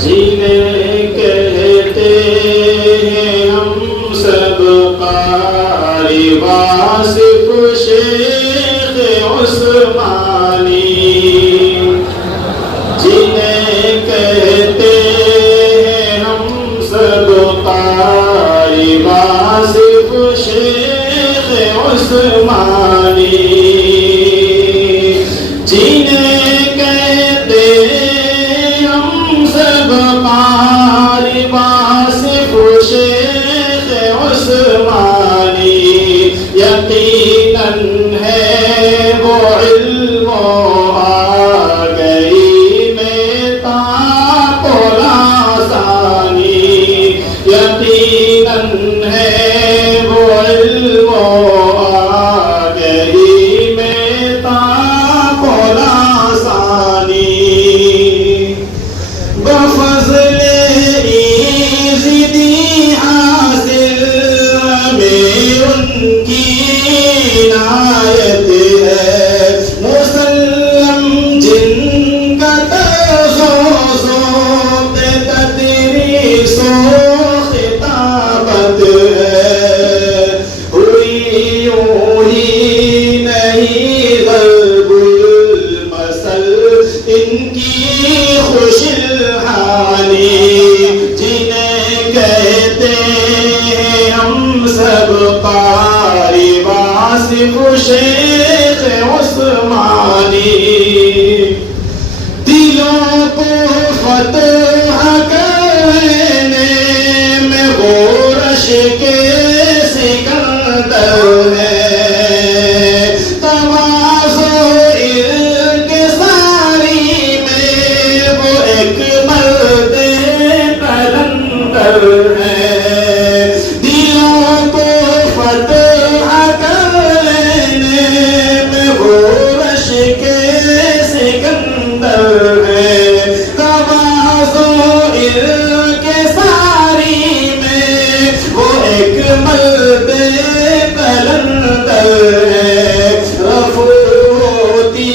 جنہیں کہتے ہیں ہم سب قاری واصف شیخ عثمانی، جنہیں کہتے ہیں ہم سب قاری واصف شیخ عثمانی، جنہیں کہتے ہم سب قاری واصف شیخ عثمانی، یقیناً ہے وہ علم آ گئی میں تاپ لاسانی، یقیناً ہے وہ علم آ گئی میں تاپ لاسانی، بفضل ایزدی حاصل میں ان کی عنایت ہے، مسلم جن کا تخصص تدریس و خطابت ہے، ہوئی یوں ہی نہیں ضرب المثل ان کی خوش الحالی، جنہیں کہتے ہیں ہم سب قاری واصف شیخ عثمانی، دلوں کو فتح کرنے میں غورش کے سکندر ہے، تواضع انکساری میں وہ ایک مرد قلندر ہے، دلوں کو فتح کر لینے میں غورش کے سکندر ہے، تواضع انکساری میں وہ ایک مرد قلندر ہے، رفع ہوتی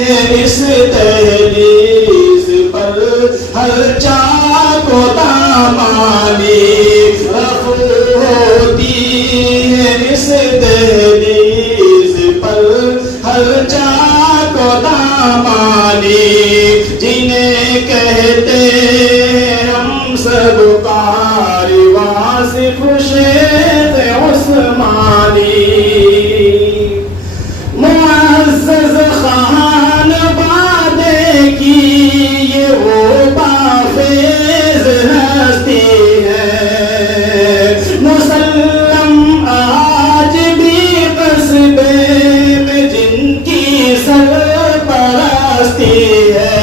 ہے اس دہلیز پر ہر چاک و دامانی، رفع ہوتی ہے اس دہلیز پر ہر چاک و دامانی، جنہیں کہتے ہیں ہم سب قاری واصف شیخ عثمانی، معزز خان بادے کی یہ وہ بافیض ہستی ہے، مسلم آج بھی قصبے میں جن کی سرپرستی ہے،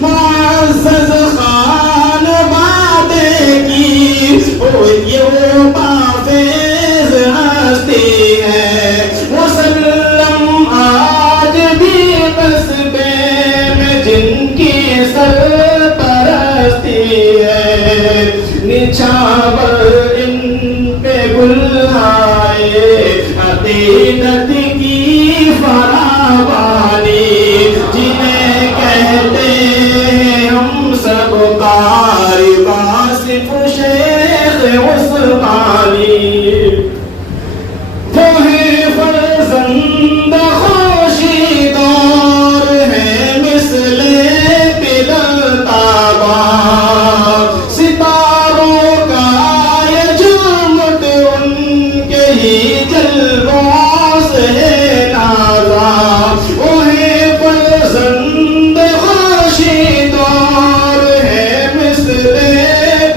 معزز خان بادے کی یہ بافیض ہستی ہے، مسلم آج بھی قصبے میں جن کی سرپرستی ہے، نچھاور ان پہ گلہائے عقیدت کی فراوانی، جنہیں کہتے ہیں ہم سب قاری واصف شیخ عثمانی، وہ ہے فرزند خورشید اور ہے مثل بدر تابا، ستاروں کا یہ جھومٹ ان کے ہی جلووں سے نازا، وہ ہے فرزند خورشید اور ہے مثل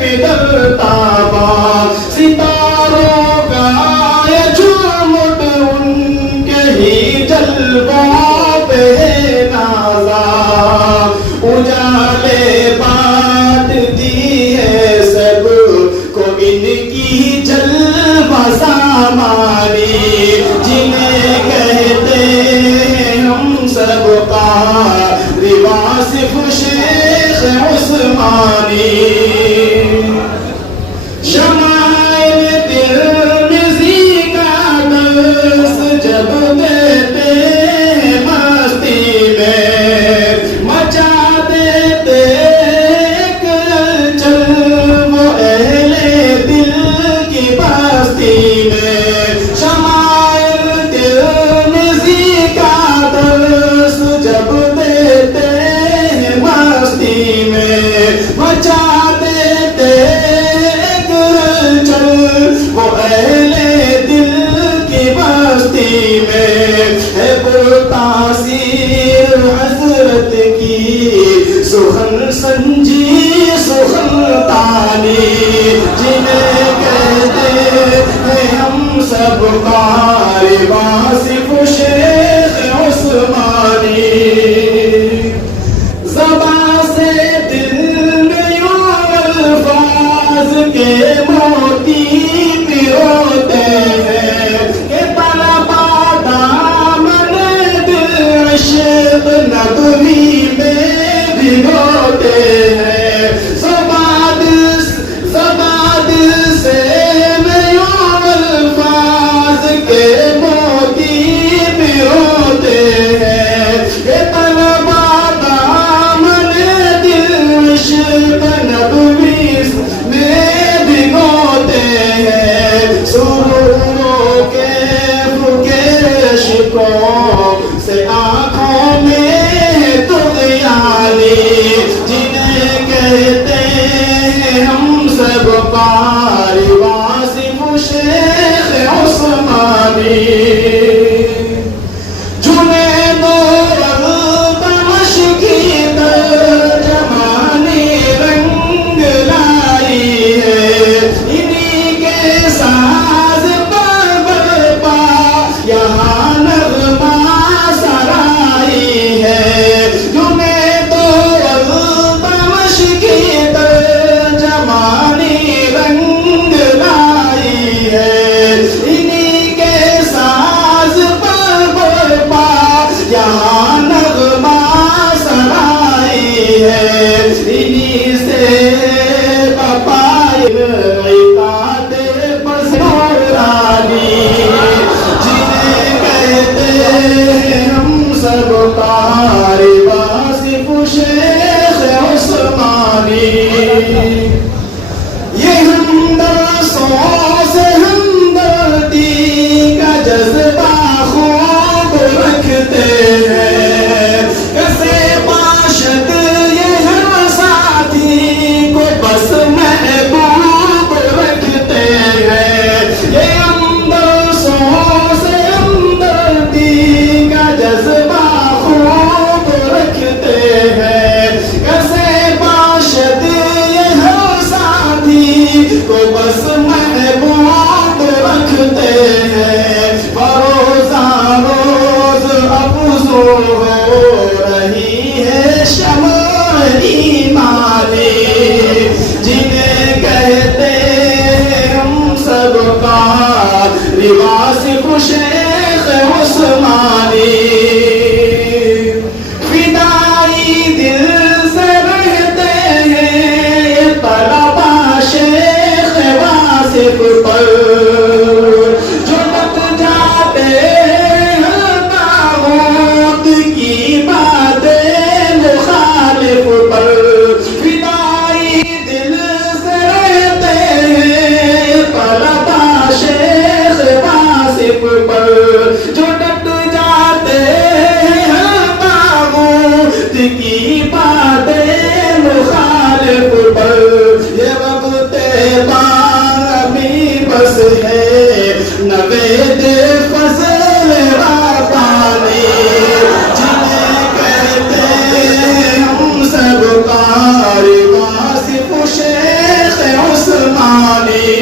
بدر تابا، ستاروں کا یہ جھومٹ ان کے ہی جلووں پہ نازا، اجالے بات دی ہے سب کو ان کی جلوہ سامانی، جنہیں کہتے ہیں ہم سب قاری واصف شیخ عثمانی، شمائل ترمذی کا درس جب دیتے مستی میں مچا دیتے ایک مستی میں مچا دیتے چل وہ اہل دل کی بستی میں ہے تاثیر حضرت کی سخن سنجی سخن تانی جنہیں کہتے ہیں ہم سب قاری واصف شیخ عثمانی زبان سے دل میں یوں الفاظ کے موتی پیروتے ہیں کہ طلبا دامن دل عشق نغمی میں بھگوتے ہیں زبان سے میں یوں الفاظ کے موتی پیروتے ہیں کہ طلبا دامن دل عشق نغمی میں بھگوتے ہیں سروروں کے عشقوں سے آنکھوں میں طغیانی جنہیں کہتے ہیں ہم سب قاری واصف شیخ عثمانی جنید و دمشقی ترجمانی رنگ لائی ہے انہی کے ساز پر برپا یہاں نغمہ سرائی ہے جنید و دمشقی ترجمانی رنگ لائی ہے انہی کے ساز پر برپا یہاں نغمہ سرائی ہے انہی سے بپائی عقاد پس نورانی جنہیں کہتے ہیں ہم سب قاری واصف شیخ عثمانی یہ ہمدردوں سے ہمدردی کا جذبہ خوب رکھتے ہیں کسے باشد یہ ہر ساتھی کو بس محبوب رکھتے ہیں یہ ہمدردوں سے ہمدردی کا جذبہ خوب رکھتے ہیں کسے باشد یہ ہر ساتھی کو بس محبوب رکھتے ہیں روزہ روز افزوں ہو رہی ہے شمع ایمانی جنہیں کہتے ہیں ہم سب قاری واصف شیخ عثمانی فدائی دل سے رہتے ہیں یہ طلبا شیخ واصف پر جو لگ جاتے ہیں طاغوت کی باتیں مخالف پر فدائی دل سے رہتے ہیں طلبا شیخ واصف پر جو ڈٹ جاتے ہیں طاغوت کی باتیں مخالف پر یہ وقت بارمی بس ہے نوید فضل ربانی جنہیں کہتے ہیں ہم سب قاری واصف شیخ عثمانی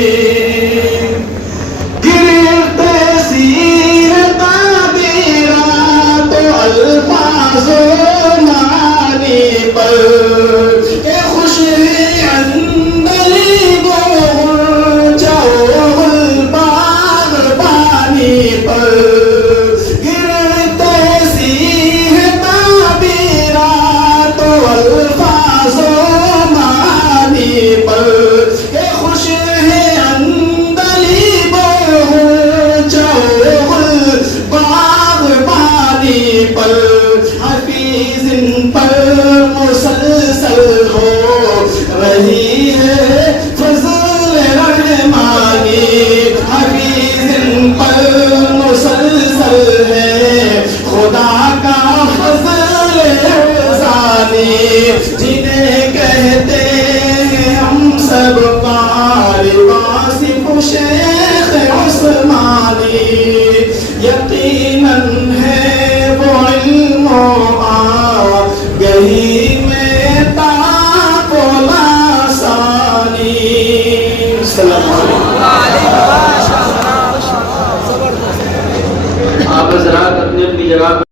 گرفت سیر تعبیرات و الفاظ و معانی پر کہ خوش اندلی گو جاؤ الباغ بانی پر گرفت سیر تعبیرات و الفاظ و معانی پر کہ خوش اندلی گو جاؤ الباغ بانی پر حفیظ ان پر مسلسل ہو رہی ہے فضل رحمانی حفیظ ان پر مسلسل ہے خدا کا فضل رحمانی جنہیں یقیناً ہے وہ علم و آگہی میں طاق و لاسانی. السلام علیکم. آپ حضرات اپنی اپنی جگہ